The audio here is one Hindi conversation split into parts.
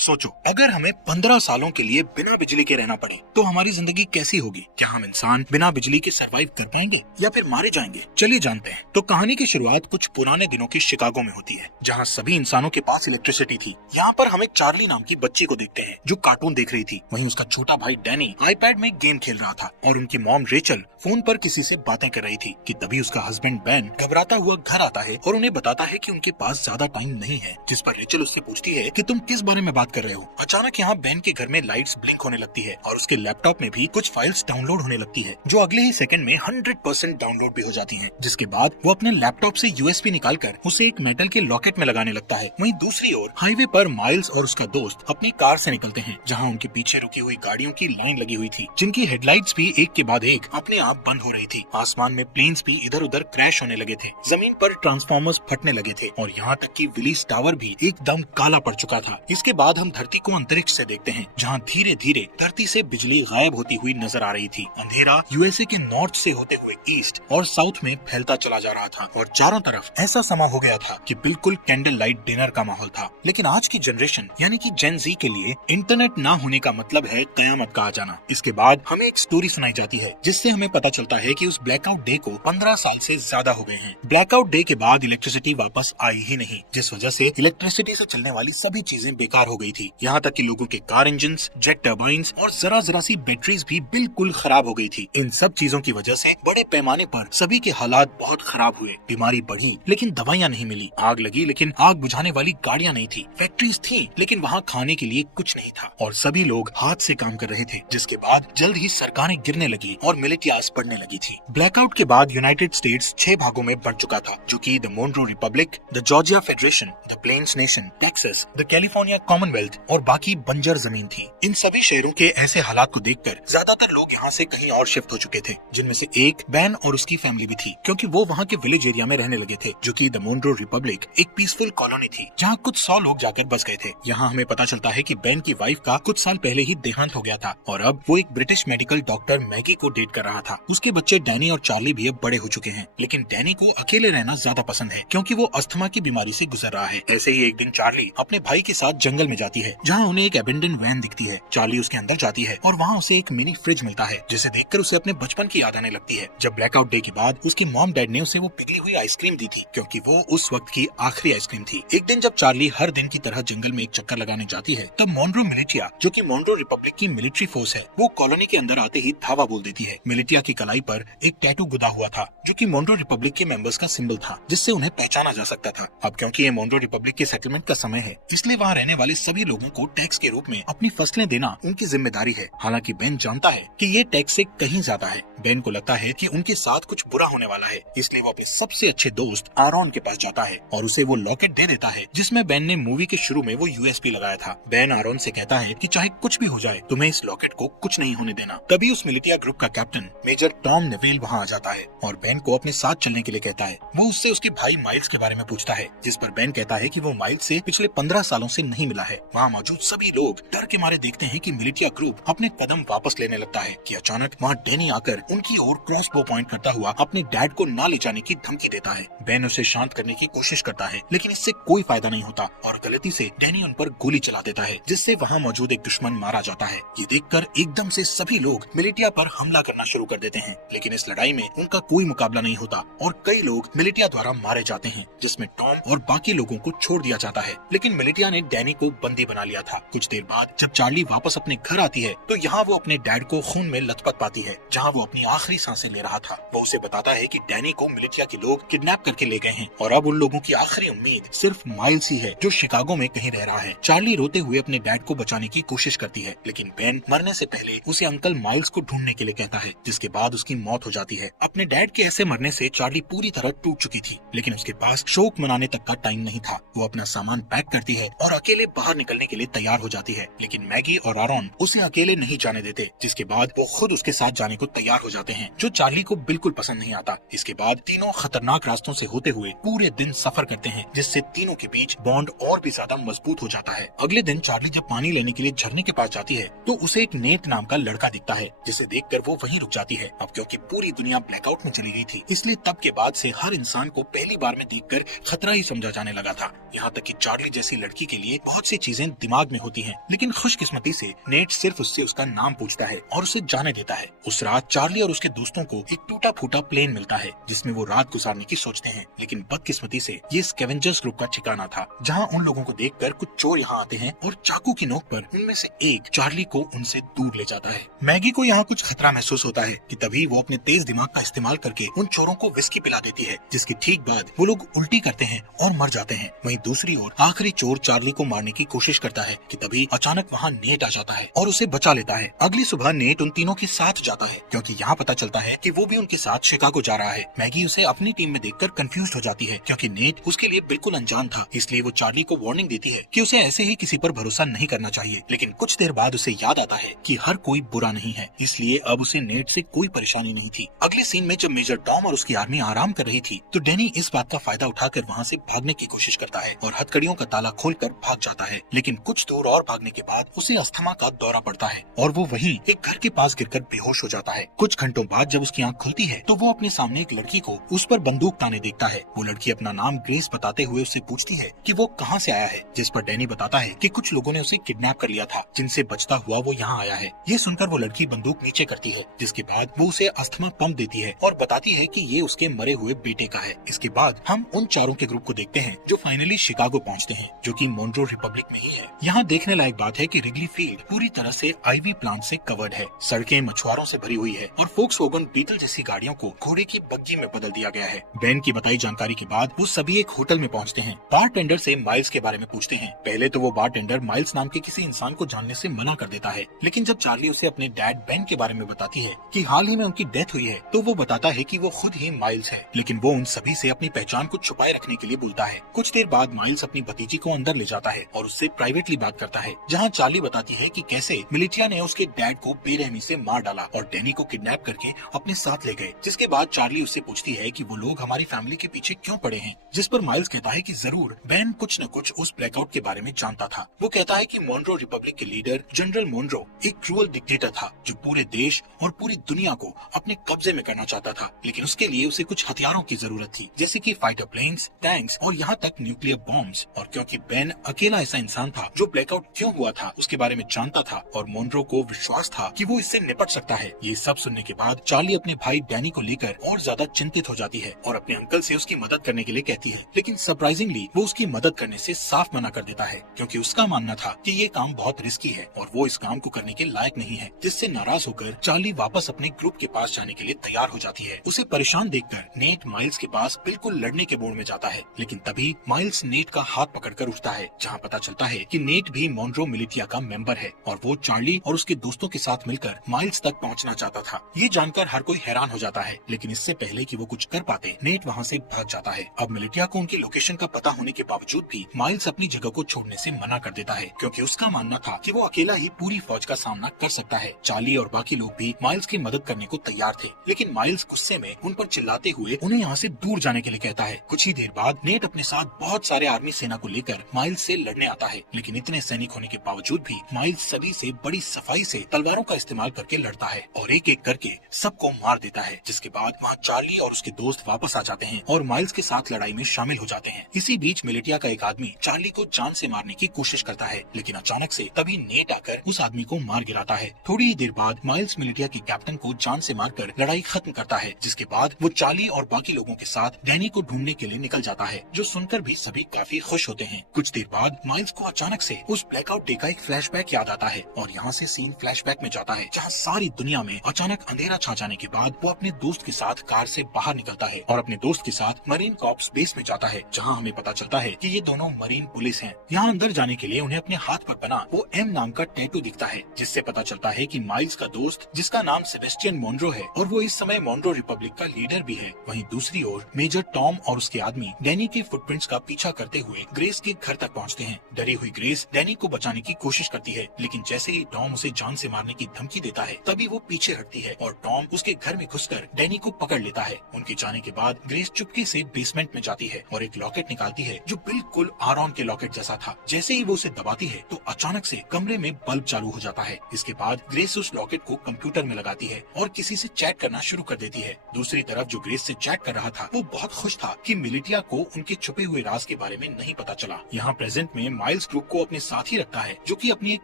सोचो, अगर हमें 15 सालों के लिए बिना बिजली के रहना पड़े तो हमारी जिंदगी कैसी होगी? क्या हम इंसान बिना बिजली के सरवाइव कर पाएंगे या फिर मारे जाएंगे? चलिए जानते हैं। तो कहानी की शुरुआत कुछ पुराने दिनों की शिकागो में होती है, जहाँ सभी इंसानों के पास इलेक्ट्रिसिटी थी। यहाँ पर हम एक चार्ली नाम की बच्ची को देखते हैं जो कार्टून देख रही थी। वहीं उसका छोटा भाई डैनी आईपैड में गेम खेल रहा था और उनकी मॉम रेचल फोन पर किसी से बातें कर रही थी कि तभी उसका हस्बैंड बेन घबराता हुआ घर आता है और उन्हें बताता है कि उनके पास ज्यादा टाइम नहीं है। जिस पर रेचल उससे पूछती है कि तुम किस बारे में बात कर रहे हो। अचानक यहाँ बेन के घर में लाइट्स ब्लिंक होने लगती है और उसके लैपटॉप में भी कुछ फाइल्स डाउनलोड होने लगती है जो अगले ही सेकंड में 100% डाउनलोड भी हो जाती हैं। जिसके बाद वो अपने लैपटॉप से यूएसबी निकालकर उसे एक मेटल के लॉकेट में लगाने लगता है। वहीं दूसरी ओर हाईवे पर माइल्स और उसका दोस्त अपनी कार से निकलते हैं, जहाँ उनके पीछे रुकी हुई गाड़ियों की लाइन लगी हुई थी, जिनकी हेडलाइट्स भी एक के बाद एक अपने आप बंद हो रही थी। आसमान में प्लेन्स भी इधर उधर क्रैश होने लगे थे, जमीन पर ट्रांसफार्मर्स फटने लगे थे और यहाँ तक कि विलीस टावर भी एकदम काला पड़ चुका था। इसके बाद हम धरती को अंतरिक्ष से देखते हैं, जहाँ धीरे धीरे धरती से बिजली गायब होती हुई नजर आ रही थी। अंधेरा यूएसए के नॉर्थ से होते हुए ईस्ट और साउथ में फैलता चला जा रहा था और चारों तरफ ऐसा समा हो गया था कि बिल्कुल कैंडल लाइट डिनर का माहौल था। लेकिन आज की जनरेशन यानी कि जेन जी के लिए इंटरनेट ना होने का मतलब है कयामत का आ जाना। इसके बाद हमें एक स्टोरी सुनाई जाती है जिससे हमें पता चलता है कि उस ब्लैकआउट डे को 15 साल से ज्यादा हो गए हैं। ब्लैकआउट डे के बाद इलेक्ट्रिसिटी वापस आई ही नहीं, जिस वजह से इलेक्ट्रिसिटी से चलने वाली सभी चीजें बेकार हो गई थी। यहाँ तक कि लोगों के कार इंजन्स, जेट टर्बाइंस और जरा जरा सी बैटरीज भी बिल्कुल खराब हो गई थी। इन सब चीजों की वजह से बड़े पैमाने पर सभी के हालात बहुत खराब हुए। बीमारी बढ़ी लेकिन दवाइयाँ नहीं मिली, आग लगी लेकिन आग बुझाने वाली गाड़ियाँ नहीं थी, फैक्ट्रीज थी लेकिन वहाँ खाने के लिए कुछ नहीं था और सभी लोग हाथ से काम कर रहे थे। जिसके बाद जल्द ही सरकारें गिरने लगी और मिलिटियाज बढ़ने लगी थी। ब्लैकआउट के बाद यूनाइटेड स्टेट्स 6 भागों में बढ़ चुका था, जो कि the Monroe Republic, the Georgia Federation, the Plains Nation, Texas, the California Commonwealth और बाकी बंजर जमीन थी। इन सभी शहरों के ऐसे हालात को देखकर ज्यादातर लोग यहाँ से कहीं और शिफ्ट हो चुके थे, जिनमें से एक बैन और उसकी फैमिली भी थी, क्योंकि वो वहाँ के विलेज एरिया में रहने लगे थे, जो कि द मोनरो रिपब्लिक एक पीसफुल कॉलोनी थी जहाँ कुछ 100 लोग जाकर बस गए थे। यहाँ हमें पता चलता है कि बैन की वाइफ का कुछ साल पहले ही देहांत हो गया था और अब वो एक ब्रिटिश मेडिकल डॉक्टर मैगी को डेट कर रहा था। उसके बच्चे डैनी और चार्ली भी अब बड़े हो चुके हैं, लेकिन डैनी को अकेले रहना ज्यादा पसंद है क्योंकि वो अस्थमा की बीमारी से गुजर रहा है। ऐसे ही एक दिन चार्ली अपने भाई के साथ जंगल में जाती है, जहाँ उन्हें एक एबेंडन वैन दिखती है। चार्ली उसके अंदर जाती है और वहाँ उसे एक मिनी फ्रिज मिलता है, जिसे देखकर उसे अपने बचपन की याद आने लगती है, जब ब्लैकआउट डे के बाद उसकी मॉम डैड ने उसे वो पिघली हुई आइसक्रीम दी थी, क्योंकि वो उस वक्त की आखिरी आइसक्रीम थी। एक दिन जब चार्ली हर दिन की तरह जंगल में एक चक्कर लगाने जाती है, तब मोनरो मिलिटिया, जो कि मोनरो रिपब्लिक की मिलिट्री फोर्स है, वो कॉलोनी के अंदर आते ही धावा बोल देती है। मिलिटिया की कलाई पर एक टैटू गुदा हुआ था, जो कि मोनरो रिपब्लिक के मेंबर्स का सिंबल था, जिससे उन्हें पहचाना जा सकता था। अब क्योंकि ये मोनरो रिपब्लिक के सेटलमेंट का समय है, इसलिए वहाँ रहने वाले सभी लोगों को टैक्स के रूप में अपनी फसलें देना उनकी जिम्मेदारी है। हालांकि बेन जानता है कि ये टैक्स से कहीं ज्यादा है। बेन को लगता है कि उनके साथ कुछ बुरा होने वाला है, इसलिए वो अपने सबसे अच्छे दोस्त आरॉन के पास जाता है और उसे वो लॉकेट दे देता है जिसमें बेन ने मूवी के शुरू में वो यूएसबी लगाया था। बेन आरॉन से कहता है कि चाहे कुछ भी हो जाए, तुम्हें इस लॉकेट को कुछ नहीं होने देना। तभी उस मिलिटिया ग्रुप का कैप्टन मेजर टॉम नेवेल वहाँ आ जाता है और बेन को अपने साथ चलने के लिए कहता है। वो उससे उसके भाई माइल्स के बारे में पूछता है, जिस पर बेन कहता है कि वो माइल्स से पिछले 15 सालों से नहीं मिला है। वहाँ मौजूद सभी लोग डर के मारे देखते हैं कि मिलिटिया ग्रुप अपने कदम वापस लेने लगता है कि अचानक वहाँ डैनी आकर उनकी ओर क्रॉसबो पॉइंट करता हुआ अपने डैड को ना ले जाने की धमकी देता है। बेन उसे शांत करने की कोशिश करता है, लेकिन इससे कोई फायदा नहीं होता और गलती से डैनी उन पर गोली चला देता है, जिससे वहाँ मौजूद एक दुश्मन मारा जाता है। ये देखकर एकदम से सभी लोग मिलिटिया पर हमला करना शुरू कर देते हैं, लेकिन इस लड़ाई में उनका कोई मुकाबला नहीं होता और कई लोग मिलिटिया द्वारा मारे जाते हैं, जिसमें टॉम और बाकी लोगों को छोड़ दिया जाता है। लेकिन मिलिटिया ने डैनी को बंदी बना लिया था। कुछ देर बाद जब चार्ली वापस अपने घर आती है, तो यहाँ वो अपने डैड को खून में लथपथ पाती है, जहाँ वो अपनी आखिरी सांसें ले रहा था। वो उसे बताता है कि डैनी को मिलिटिया के लोग किडनैप करके ले गए हैं और अब उन लोगों की आखिरी उम्मीद सिर्फ माइल्स ही है, जो शिकागो में कहीं रह रहा है। चार्ली रोते हुए अपने डैड को बचाने की कोशिश करती है, लेकिन बेन मरने से पहले उसे अंकल माइल्स को ढूंढने के लिए कहता है, जिसके बाद उसकी मौत हो जाती है। अपने डैड के ऐसे मरने से चार्ली पूरी तरह टूट चुकी थी, लेकिन उसके पास शोक मनाने तक का टाइम नहीं था। वो अपना सामान पैक करती है और अकेले बाहर निकलने के लिए तैयार हो जाती है, लेकिन मैगी और आरॉन उसे अकेले नहीं जाने देते, जिसके बाद वो खुद उसके साथ जाने को तैयार हो जाते हैं, जो चार्ली को बिल्कुल पसंद नहीं आता। इसके बाद तीनों खतरनाक रास्तों से होते हुए पूरे दिन सफर करते हैं, जिससे तीनों के बीच बॉन्ड और भी ज्यादा मजबूत हो जाता है। अगले दिन चार्ली जब पानी लेने के लिए झरने के पास जाती है, तो उसे एक नेट नाम का लड़का दिखता है, जिसे देखकर वो वहीं रुक जाती है। अब क्योंकि पूरी दुनिया ब्लैकआउट में चली गई थी, इसलिए तब के बाद से हर इंसान को पहली बार में देखकर खतरा ही समझा जाने लगा था। यहाँ तक कि चार्ली जैसी लड़की के लिए बहुत सी चीजें दिमाग में होती हैं। लेकिन खुशकिस्मती से नेट सिर्फ उससे उसका नाम पूछता है और उसे जाने देता है। उस रात चार्ली और उसके दोस्तों को एक टूटा फूटा प्लेन मिलता है जिसमें वो रात गुजारने की सोचते हैं। लेकिन बदकिस्मती से ये स्कैवेंजर्स ग्रुप का ठिकाना था, जहाँ उन लोगों को देखकर कुछ चोर यहाँ आते हैं और चाकू की नोक पर उनमें से एक चार्ली को उनसे दूर ले जाता है। मैगी को यहाँ कुछ खतरा महसूस होता है कि तभी वो अपने तेज दिमाग का इस्तेमाल करके उन चोरों को विस्की पिला देती है, जिसके ठीक बाद वो लोग उल्टी करते हैं और मर जाते हैं। वहीं दूसरी ओर आखिरी चोर चार्ली को मारने की कोशिश करता है कि तभी अचानक वहाँ नेट आ जाता है और उसे बचा लेता है। अगली सुबह नेट उन तीनों के साथ जाता है क्योंकि यहाँ पता चलता है कि वो भी उनके साथ शिकागो जा रहा है। मैगी उसे अपनी टीम में देखकर कंफ्यूज हो जाती है क्योंकि नेट उसके लिए बिल्कुल अनजान था, इसलिए वो चार्ली को वार्निंग देती है कि उसे ऐसे ही किसी पर भरोसा नहीं करना चाहिए। लेकिन कुछ देर बाद उसे याद आता है कि हर कोई बुरा नहीं है, इसलिए अब उसे नेट से कोई परेशानी नहीं थी। अगले सीन में जब मेजर टॉम और उसकी आर्मी आराम कर रही थी तो डैनी इस बात का फायदा उठाकर वहाँ से भागने की कोशिश करता है और हथकड़ियों का ताला खोलकर भाग जाता है। लेकिन कुछ दूर और भागने के बाद उसे अस्थमा का दौरा पड़ता है और वो वहीं एक घर के पास गिरकर बेहोश हो जाता है। कुछ घंटों बाद जब उसकी आंख खुलती है तो वो अपने सामने एक लड़की को उस पर बंदूक ताने देखता है। वो लड़की अपना नाम ग्रेस बताते हुए उससे पूछती है कि वो कहाँ से आया है, जिस पर डैनी बताता है कि कुछ लोगों ने उसे किडनैप कर लिया था, जिनसे बचता हुआ वो यहाँ आया है। ये सुनकर वो लड़की बंदूक नीचे करती है, जिसके बाद वो उसे अस्थमा पंप देती है और बताती है कि ये उसके मरे हुए बेटे का है। इसके बाद हम उन चारों के ग्रुप को देखते हैं जो फाइनली शिकागो पहुँचते हैं, जो कि मोन्ट्रो रिपब्लिक में ही है। यहाँ देखने लायक बात है कि रिगली फील्ड पूरी तरह से आईवी प्लांट से कवर्ड है, सड़कें मछुआरों से भरी हुई है और फोक्सवैगन बीटल जैसी गाड़ियों को घोड़े की बग्गी में बदल दिया गया है। बेन की बताई जानकारी के बाद वो सभी एक होटल में पहुंचते हैं। बारटेंडर से माइल्स के बारे में पूछते हैं। पहले तो वो बारटेंडर माइल्स नाम के किसी इंसान को जानने से मना कर देता है, लेकिन जब चार्ली उसे अपने डैड बेन के बारे में बताती है कि हाल ही में उनकी डेथ हुई है तो वो बताता है कि वो खुद ही माइल्स है, लेकिन वो उन सभी से अपनी पहचान को छुपाए रखने के लिए बोलता है। कुछ देर बाद माइल्स अपनी भतीजी को अंदर ले जाता है और उससे प्राइवेटली बात करता है, जहाँ चार्ली बताती है कि कैसे मिलिटिया ने उसके डैड को बेरहमी से मार डाला और डैनी को किडनैप करके अपने साथ ले गए। जिसके बाद चार्ली उससे पूछती है कि वो लोग हमारी फैमिली के पीछे क्यों पड़े हैं, जिस पर माइल्स कहता है कि जरूर बेन कुछ न कुछ उस ब्लैकआउट के बारे में जानता था। वो कहता है कि मोन्ट्रो रिपब्लिक के लीडर जनरल मोन्ट्रो एक क्रूअल डिक्टेटर था जो पूरे देश और पूरी दुनिया को अपने कब्जे में करना चाहता था, लेकिन उसके लिए उसे कुछ हथियारों की जरूरत थी, जैसे कि फाइटर प्लेन्स, टैंक्स और यहाँ तक न्यूक्लियर बॉम्ब्स। और क्योंकि बेन अकेला ऐसा इंसान था जो ब्लैकआउट क्यों हुआ था उसके बारे में जानता था और मोन्ट्रो को विश्वास था कि वो इससे निपट सकता है। ये सब सुनने के बाद चार्ली अपने भाई डैनी को लेकर और ज्यादा चिंतित हो जाती है और अपने अंकल से उसकी मदद करने के लिए कहती है, लेकिन सरप्राइजिंगली वो उसकी मदद करने से साफ मना कर देता है क्योंकि उसका मानना था कि ये काम बहुत रिस्की है और वो इस काम को करने के लायक नहीं है। जिससे नाराज होकर चार्ली वापस अपने ग्रुप के पास जाने के लिए तैयार हो जाती है। उसे परेशान देखकर नेट माइल्स के पास बिल्कुल लड़ने के मूड में जाता है, लेकिन तभी माइल्स नेट का हाथ पकड़कर उठता है, जहाँ पता चलता है कि नेट भी मोन्ट्रो मिलिटिया का मेंबर है और वो चार्ली और उसके दोस्तों के साथ मिलकर माइल्स तक पहुँचना चाहता था। ये जानकर हर कोई हैरान हो जाता है, लेकिन इससे पहले कि वो कुछ कर पाते नेट वहाँ से भाग जाता है। अब मिलिटिया को उनकी लोकेशन का पता होने के बावजूद भी माइल्स अपनी जगह को छोड़ने से मना कर देता है क्योंकि उसका मानना था कि वो अकेला ही पूरी फौज का सामना कर सकता है। चार्ली और बाकी लोग भी माइल्स की मदद करने को तैयार थे, लेकिन माइल्स गुस्से में उन पर चिल्लाते हुए उन्हें यहाँ से दूर जाने के लिए कहता है। कुछ ही देर बाद नेट अपने साथ बहुत सारे आर्मी सेना को लेकर माइल्स से लड़ने आता है, लेकिन इतने सैनिक होने के बावजूद भी माइल्स सभी से बड़ी सफाई से तलवारों का इस्तेमाल करके लड़ता है और एक एक करके सबको मार देता है। जिसके बाद वहाँ चार्ली और उसके दोस्त वापस आ जाते हैं और माइल्स के साथ लड़ाई में शामिल हो जाते हैं। इसी बीच मिलिटिया का एक आदमी चार्ली को जान से मारने की कोशिश करता है, लेकिन अचानक से तभी नेट आकर उस आदमी को मार गिराता है। थोड़ी ही देर बाद माइल्स मिलिटिया के कैप्टन को जान से मारकर लड़ाई खत्म करता है, जिसके बाद वो चार्ली और बाकी लोगों के साथ डैनी को ढूंढने के लिए निकल जाता है, जो सुनकर भी सभी काफी खुश होते हैं। कुछ देर बाद माइल्स को अचानक से उस ब्लैकआउट डे का एक फ्लैशबैक याद आता है और यहाँ से सीन फ्लैशबैक में जाता है, जहाँ सारी दुनिया में अचानक अंधेरा छा जाने के बाद वो अपने दोस्त के साथ कार से बाहर निकलता है और अपने दोस्त के साथ मरीन कॉर्प्स बेस में जाता है, जहाँ हमें पता चलता है कि ये दोनों मरीन पुलिस हैं। यहाँ अंदर जाने के लिए उन्हें अपने हाथ पर बना वो एम नाम का टैटू दिखता है, जिससे पता चलता है कि माइल्स का दोस्त जिसका नाम सेबेस्टियन मोन्ट्रो है और वो इस समय मोन्ट्रो रिपब्लिक का लीडर भी है। वहीं दूसरी ओर मेजर टॉम और उसके आदमी डैनी के फुटप्रिंट्स का पीछा करते हुए ग्रेस के घर तक पहुँचते हैं। डरी हुई ग्रेस डैनी को बचाने की कोशिश करती है, लेकिन जैसे ही टॉम उसे जान से मारने की धमकी देता है तभी वो पीछे हटती है और टॉम उसके घर में घुसकर डैनी को पकड़ लेता है। उनके जाने के बाद ग्रेस चुपके से बेसमेंट में जाती है और एक लॉकेट निकालती है जो बिल्कुल आरॉन के लॉकेट जैसा था। जैसे ही वो उसे दबाती है तो अचानक से कमरे में बल्ब चालू हो जाता है। इसके बाद ग्रेस उस लॉकेट को कंप्यूटर में लगाती है और किसी से चैट करना शुरू कर देती है। दूसरी तरफ जो ग्रेस से चैट कर रहा था वो बहुत खुश था कि मिलिटिया को उनके छुपे हुए राज के बारे में नहीं पता चला। यहाँ प्रेजेंट में माइल्स माइल्स ग्रुप को अपने साथ ही रखता है, जो कि अपनी एक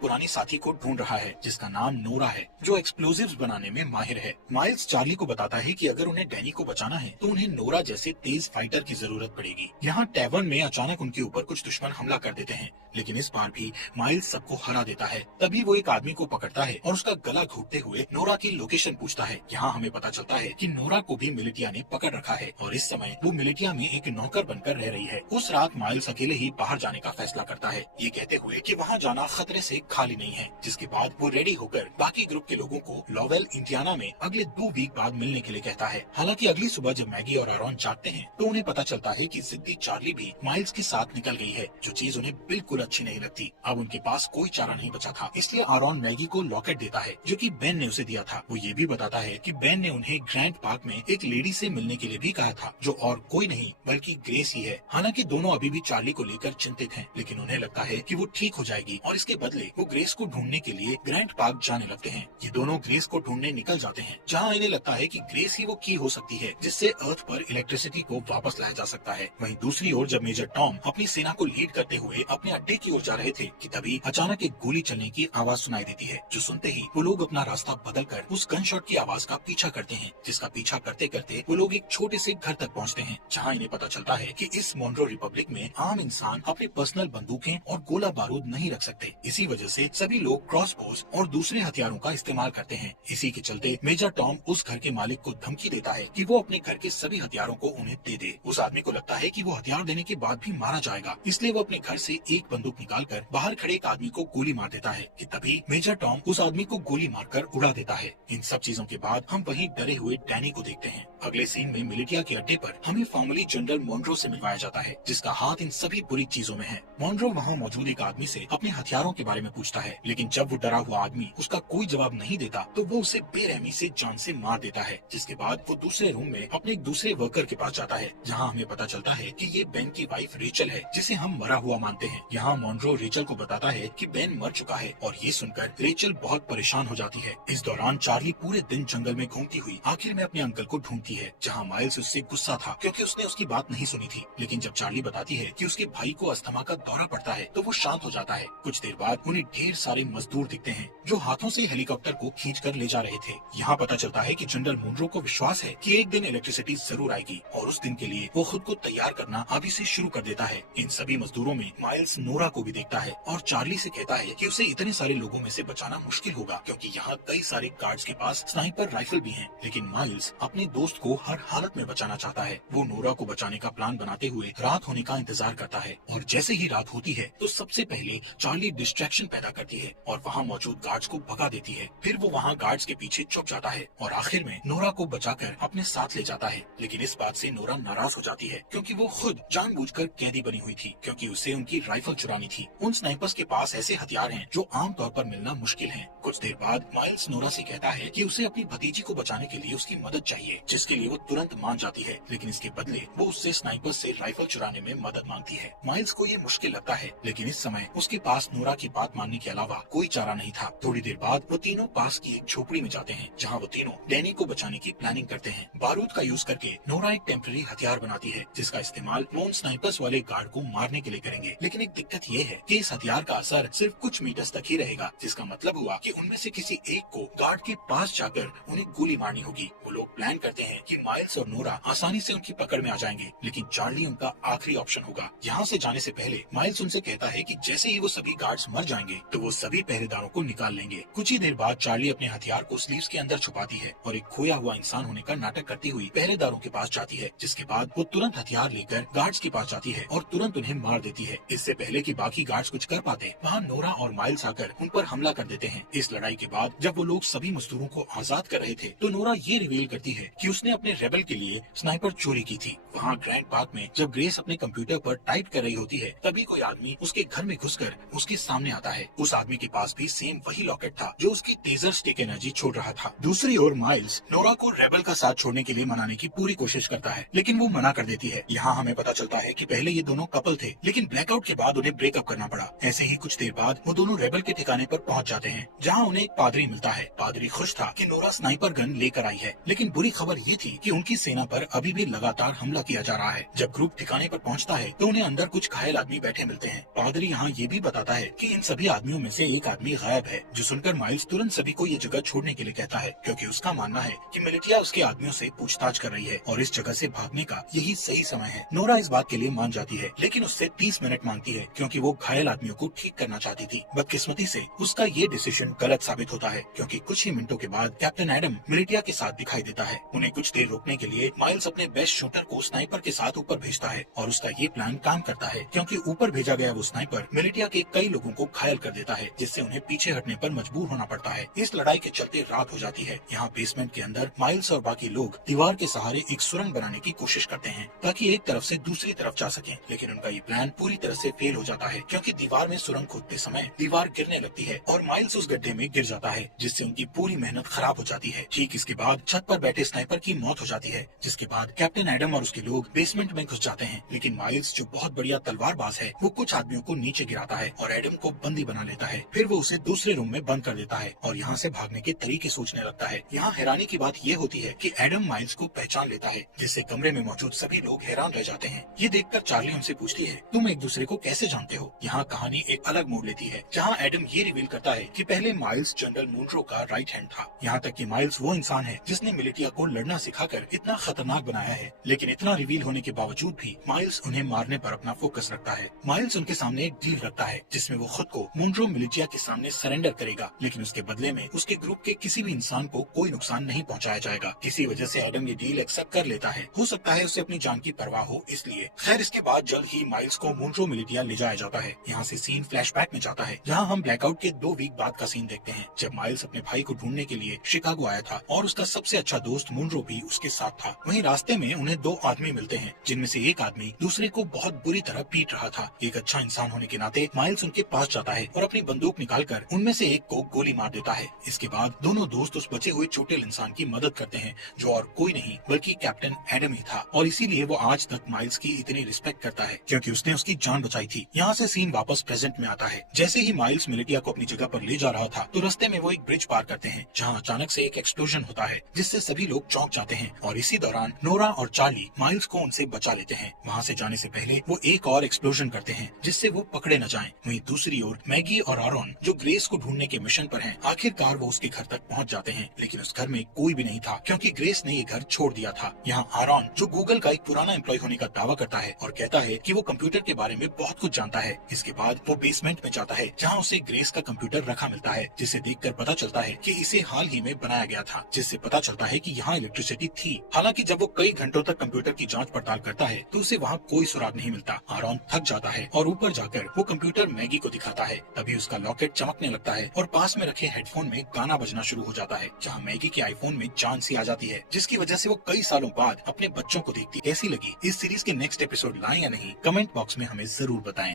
पुरानी साथी को ढूंढ रहा है जिसका नाम नोरा है, जो एक्सप्लोजिव्स बनाने में माहिर है। माइल्स चार्ली को बताता है कि अगर उन्हें डैनी को बचाना है तो उन्हें नोरा जैसे तेज फाइटर की जरूरत पड़ेगी। यहाँ टैवर्न में अचानक उनके ऊपर कुछ दुश्मन हमला कर देते हैं, लेकिन इस बार भी माइल्स सबको हरा देता है। तभी वो एक आदमी को पकड़ता है और उसका गला घोटते हुए नोरा की लोकेशन पूछता है। यहाँ हमें पता चलता है कि नोरा को भी मिलिटिया ने पकड़ रखा है और इस समय वो मिलिटिया में एक नौकर बनकर रह रही है। उस रात माइल्स अकेले ही बाहर जाने का फैसला करता है, ये कहते हुए कि वहाँ जाना खतरे से खाली नहीं है। जिसके बाद वो रेडी होकर बाकी ग्रुप के लोगों को लॉवेल इंडियाना में अगले 2 वीक बाद मिलने के लिए कहता है। हालांकि अगली सुबह जब मैगी और आरॉन जागते हैं तो उन्हें पता चलता है कि जिद्दी चार्ली भी माइल्स के साथ निकल गई है, जो चीज उन्हें बिल्कुल अच्छी नहीं लगती। अब उनके पास कोई चारा नहीं बचा था, इसलिए आरॉन मैगी को लॉकेट देता है जो कि बेन ने उसे दिया था। वो ये भी बताता है कि बेन ने उन्हें ग्रैंड पार्क में एक लेडी से मिलने के लिए भी कहा था, जो और कोई नहीं बल्कि ग्रेस ही है। हालांकि दोनों अभी भी चार्ली को लेकर चिंतित हैं, लेकिन उन्हें लगता है कि वो ठीक हो जाएगी और इसके बदले वो ग्रेस को ढूंढने के लिए ग्रैंड पार्क जाने लगते हैं। ये दोनों ग्रेस को ढूंढने निकल जाते हैं, जहाँ इन्हें लगता है कि ग्रेस ही वो की हो सकती है जिससे अर्थ पर इलेक्ट्रिसिटी को वापस लाया जा सकता है। वहीं दूसरी ओर जब मेजर टॉम अपनी सेना को लीड करते हुए अपने अड्डे की ओर जा रहे थे कि तभी अचानक एक गोली चलने की आवाज सुनाई देती है, जो सुनते ही वो लोग अपना रास्ता बदलकर उस गन शॉट की आवाज का पीछा करते हैं, जिसका पीछा करते करते वो लोग एक छोटे से घर तक पहुंचते हैं, जहां इन्हें पता चलता है कि इस मोन्रो रिपब्लिक में आम इंसान अपनी पर्सनल बंदूकें और गोला बारूद नहीं रख सकते। इसी वजह से सभी लोग क्रॉसबोस और दूसरे हथियारों का इस्तेमाल करते हैं। इसी के चलते मेजर टॉम उस घर के मालिक को धमकी देता है कि वो अपने घर के सभी हथियारों को उन्हें दे दे। उस आदमी को लगता है कि वो हथियार देने के बाद भी मारा जाएगा, इसलिए वो अपने घर से एक बंदूक निकालकर बाहर खड़े एक आदमी को गोली मार देता है कि तभी मेजर टॉम उस आदमी को गोली मारकर उड़ा देता है। इन सब चीजों के बाद हम वहीं डरे हुए डैनी को देखते हैं। अगले सीन में मिलिटिया के अड्डे पर हमें फॉर्मली जनरल मोन्रो से मिलवाया जाता है, जिसका हाथ इन सभी बुरी चीजों में है। मोन्रो वहाँ मौजूद एक आदमी से अपने हथियारों के बारे में पूछता है, लेकिन जब वो डरा हुआ आदमी उसका कोई जवाब नहीं देता तो वो उसे बेरहमी से जान से मार देता है। जिसके बाद वो दूसरे रूम में अपने एक दूसरे वर्कर के पास जाता है, जहाँ हमें पता चलता है कि ये बेन की वाइफ रेचल है, जिसे हम मरा हुआ मानते हैं। यहाँ मोन्रो रेचल को बताता है कि बेन मर चुका है और ये सुनकर रेचल बहुत परेशान हो जाती है। इस दौरान चार्ली पूरे दिन जंगल में घूमती हुई आखिर में अपने अंकल को ढूंढती है, जहाँ माइल्स उससे गुस्सा था क्योंकि उसने उसकी बात नहीं सुनी थी। लेकिन जब चार्ली बताती है कि उसके भाई को अस्थमा का दौरा पड़ता है तो वो शांत हो जाता है। कुछ देर बाद उन्हें ढेर सारे मजदूर दिखते हैं जो हाथों से हेलीकॉप्टर को खींच कर ले जा रहे थे। यहाँ पता चलता है कि जनरल मोन्रो को विश्वास है कि एक दिन इलेक्ट्रिसिटी जरूर आएगी और उस दिन के लिए वो खुद को तैयार करना अभी से शुरू कर देता है। इन सभी मजदूरों में माइल्स नोरा को भी देखता है और चार्ली से कहता है कि उसे इतने सारे लोगों में से बचाना मुश्किल होगा, क्योंकि यहाँ कई सारे गार्ड्स के पास स्नाइपर राइफल भी हैं। लेकिन माइल्स अपने दोस्त को हर हालत में बचाना चाहता है। वो नोरा को बचाने का प्लान बनाते हुए रात होने का इंतजार करता है और जैसे ही रात होती है तो सबसे पहले चार्ली डिस्ट्रैक्शन पैदा करती है और वहाँ मौजूद गार्ड्स को भगा देती है। फिर वो वहाँ गार्ड्स के पीछे छुप जाता है और आखिर में नोरा को बचाकर अपने साथ ले जाता है। लेकिन इस बात से नोरा नाराज हो जाती है क्योंकि वो खुद जानबूझकर कैदी बनी हुई थी, क्योंकि उसे उनकी राइफल चुरानी थी। उन स्नाइपर्स के पास ऐसे हथियार हैं जो आमतौर पर मिलना मुश्किल है। कुछ देर बाद माइल्स नोरा से कहता है कि उसे अपनी भतीजी को बचाने के लिए उसकी मदद चाहिए, जिसके लिए वो तुरंत मान जाती है। लेकिन इसके बदले वो उससे स्नाइपर से राइफल चुराने में मदद मांगती है। माइल्स को ये मुश्किल लगता है, लेकिन इस समय उसके पास नोरा की बात मानने के अलावा कोई चारा नहीं था। थोड़ी देर बाद वो तीनों पास की एक झोपड़ी में जाते हैं, जहाँ वो तीनों डैनी को बचाने की प्लानिंग करते हैं। बारूद का यूज करके नोरा एक टेम्पररी हथियार बनाती है, जिसका इस्तेमाल वो उन स्नाइपर्स वाले गार्ड को मारने के लिए करेंगे। लेकिन एक दिक्कत ये है कि इस हथियार का असर सिर्फ कुछ मीटर्स तक ही रहेगा, जिसका मतलब हुआ कि उनमें से किसी एक को गार्ड के पास जाकर उन्हें गोली मारनी होगी। वो लोग प्लान करते हैं कि माइल्स और नोरा आसानी से उनकी पकड़ में आ जाएंगे, लेकिन चार्ली उनका आखिरी ऑप्शन होगा। यहाँ से जाने से पहले माइल्स उनसे कहता है कि जैसे ही वो सभी गार्ड्स मर जाएंगे तो वो सभी पहरेदारों को निकाल लेंगे। कुछ ही देर बाद चार्ली अपने हथियार को स्लीव्स के अंदर छुपाती है और एक खोया हुआ इंसान होने का नाटक करती हुई पहरेदारों के पास जाती है, जिसके बाद वो तुरंत हथियार लेकर गार्ड्स के पास जाती है और तुरंत उन्हें मार देती है। इससे पहले कि बाकी गार्ड्स कुछ कर पाते, वहाँ नोरा और माइल्स आकर उन पर हमला कर देते हैं। इस लड़ाई के बाद जब वो लोग सभी मजदूरों को आजाद कर रहे थे तो नोरा ये रिवील करती है कि उसने अपने रेबल के लिए स्नाइपर चोरी की थी। वहाँ ग्रैंड पार्क में जब ग्रेस अपने कंप्यूटर पर टाइप कर रही होती है तभी कोई आदमी उसके घर में घुसकर उसके सामने आता है। उस आदमी के पास भी सेम वही लॉकेट था जो उसकी टेजर स्टिक एनर्जी छोड़ रहा था। दूसरी ओर माइल्स नोरा को रेबल का साथ छोड़ने के लिए मनाने की पूरी कोशिश करता है, लेकिन वो मना कर देती है। यहाँ हमें पता चलता है कि पहले ये दोनों कपल थे, लेकिन ब्लैकआउट के बाद उन्हें ब्रेकअप करना पड़ा। ऐसे ही कुछ देर बाद वो दोनों रेबल के ठिकाने पर पहुँच जाते हैं, जहाँ उन्हें एक पादरी मिलता है। पादरी खुश था कि नोरा स्नाइपर गन लेकर आई है, लेकिन बुरी खबर ये थी कि उनकी सेना पर अभी भी लगातार हमला किया जा रहा है। जब ग्रुप ठिकाने पर पहुँचता है तो उन्हें अंदर कुछ घायल आदमी बैठे मिलते हैं, पादरी यहाँ ये भी बताता है कि इन सभी आदमियों में से एक आदमी गायब है, जो सुनकर माइल्स तुरंत सभी को ये जगह छोड़ने के लिए कहता है, क्योंकि उसका मानना है कि मिलिटिया उसके आदमियों से पूछताछ कर रही है और इस जगह से भागने का यही सही समय है। नोरा इस बात के लिए मान जाती है, लेकिन उससे 30 मिनट मांगती है, क्योंकि वो घायल आदमियों को ठीक करना चाहती थी। बदकिस्मती से उसका ये डिसीजन गलत साबित होता है, क्योंकि कुछ ही मिनटों के बाद कैप्टन एडम मिलिटिया के साथ दिखाई देता है। उन्हें कुछ देर रोकने के लिए माइल्स अपने बेस्ट शूटर को स्नाइपर के साथ ऊपर भेजता है और उसका ये प्लान काम करता है, क्योंकि ऊपर भेजा गया वो स्नाइपर मिलिटिया के कई लोगों को घायल कर देता है, जिससे उन्हें पीछे हटने पर मजबूर होना पड़ता है। इस लड़ाई के चलते रात हो जाती है। यहाँ बेसमेंट के अंदर माइल्स और बाकी लोग दीवार के सहारे एक सुरंग बनाने की कोशिश करते हैं ताकि एक तरफ से दूसरी तरफ जा सकें, लेकिन उनका ये प्लान पूरी तरह से फेल हो जाता है, क्योंकि दीवार में सुरंग खोदते समय दीवार गिरने लगती है और माइल्स उस गड्ढे में गिर जाता है, जिससे उनकी पूरी मेहनत खराब हो जाती है। ठीक इसके बाद छत पर बैठे स्नाइपर की मौत हो जाती है, जिसके बाद कैप्टन एडम और उसके लोग बेसमेंट में घुस जाते हैं। लेकिन माइल्स, जो बहुत बढ़िया तलवारबाज है, वो कुछ आदमियों को नीचे गिराता है और एडम को बंदी बना लेता है। फिर वो उसे दूसरे रूम में बंद कर देता है और यहाँ से भागने के तरीके सोचने लगता है। यहाँ हैरानी की बात ये होती है कि एडम माइल्स को पहचान लेता है, जिससे कमरे में मौजूद सभी लोग हैरान रह जाते हैं। ये देखकर चार्ली उनसे पूछती है, तुम एक दूसरे को कैसे जानते हो? यहाँ कहानी एक अलग मोड़ लेती है, जहाँ एडम ये रिवील करता है कि पहले माइल्स जनरल मुनरो का राइट हैंड था। यहाँ तक कि माइल्स वो इंसान है जिसने मिलिटिया को लड़ना सिखाकर इतना खतरनाक बनाया है। लेकिन इतना रिवील होने के बावजूद भी माइल्स उन्हें मारने पर अपना फोकस रखता है। माइल्स उनके सामने एक डील रखता है, जिसमें वो खुद को मुनरो मिलिटिया के सामने सरेंडर करेगा, लेकिन उसके बदले में उसके ग्रुप के किसी भी इंसान को कोई नुकसान नहीं पहुंचाया जाएगा। इसी वजह से एडम ये डील एक्सेप्ट कर लेता है। हो सकता है उसे अपनी जान की परवाह हो इसलिए। खैर, इसके बाद जल्द ही माइल्स को मुनरो मिलिटिया ले जाया जाता है। यहाँ से सीन फ्लैशबैक में जाता है, जहाँ हम ब्लैकआउट के 2 वीक बाद का सीन देखते हैं, जब माइल्स अपने भाई को ढूंढने के लिए शिकागो आया था और उसका सबसे अच्छा दोस्त मुनरो भी उसके साथ था। वहीं रास्ते में उन्हें 2 आदमी मिलते हैं, जिनमें से एक आदमी दूसरे को बहुत बुरी तरह पीट रहा था। एक अच्छा इंसान होने के नाते माइल्स उनके पास जाता है और अपनी बंदूक निकालकर उनमें से एक को गोली मार देता है। इसके बाद दोनों दोस्त उस बचे हुए चोटिल इंसान की मदद करते हैं, जो और कोई नहीं बल्कि कैप्टन एडम ही था, और इसीलिए वो आज तक माइल्स की इतनी रिस्पेक्ट करता है, क्योंकि उसने उसकी जान बचाई थी। यहाँ से सीन वापस प्रेजेंट में आता है। जैसे ही माइल्स मिलिटिया को अपनी जगह पर ले जा रहा था, तो रास्ते में वो एक ब्रिज पार करते हैं, जहाँ अचानक से एक एक्सप्लोजन होता है, जिससे सभी लोग चौंक जाते हैं। और इसी दौरान नोरा और चार्ली माइल्स को उनसे बचा लेते हैं। वहाँ से जाने से पहले वो एक और एक्सप्लोजन करते हैं, जिससे वो पकड़े न जाएं। वहीं दूसरी ओर मैगी और आरोन, जो ग्रेस को ढूंढने के मिशन पर हैं, आखिरकार वो उसके घर तक पहुँच जाते हैं। लेकिन उस घर में कोई भी नहीं था, क्योंकि ग्रेस ने ये घर छोड़ दिया था। यहाँ आरोन, जो गूगल का एक पुराना एम्प्लॉय होने का दावा करता है और कहता है कि वो कंप्यूटर के बारे में बहुत कुछ जानता है। इसके बाद वो बेसमेंट में जाता है, जहाँ उसे ग्रेस का कंप्यूटर रखा मिलता है, जिसे देखकर पता चलता है कि इसे हाल ही में बनाया गया था, जिससे पता चलता है कि यहाँ इलेक्ट्रिसिटी थी। हालांकि जब वो कई घंटों तक कंप्यूटर की जांच पड़ताल करता है, तो उसे वहाँ कोई सुराग नहीं मिलता। आरोन थक जाता है और ऊपर जाकर वो कंप्यूटर मैगी को दिखाता है। तभी उसका लॉकेट चमकने लगता है और पास में रखे हेडफोन में गाना बजना शुरू हो जाता है, जहाँ मैगी के आईफोन में जान सी आ जाती है, जिसकी वजह से वो कई सालों बाद अपने बच्चों को देखती। कैसी लगी इस सीरीज के नेक्स्ट एपिसोड लाएं या नहीं, कमेंट बॉक्स में हमें जरूर बताएं।